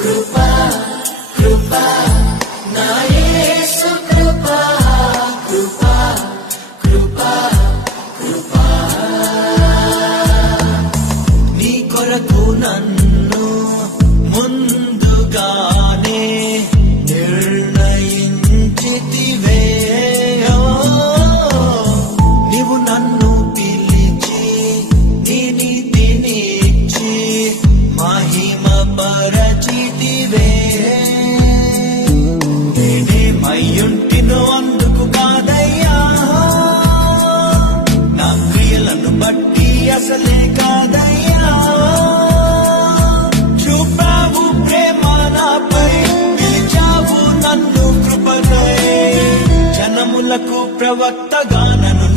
కృపా కృపా నా యేసు కృపా కృపా కృపా కృపా నీ కొరకు నన్ను ముందుగానే నిర్ణయించితివే నీవు నన్ను పిలిచి నీ నీతినిచ్చి మహిమ పరచితివే నేనేమయ్యుంటినో అందుకు కాదయ్యా నా క్రియలను బట్టి అసలే కాదయ్యా చూపావు ప్రేమ నాపై పిలిచావు నన్ను కృపకై జనములకు ప్రవక్తగా నన్ను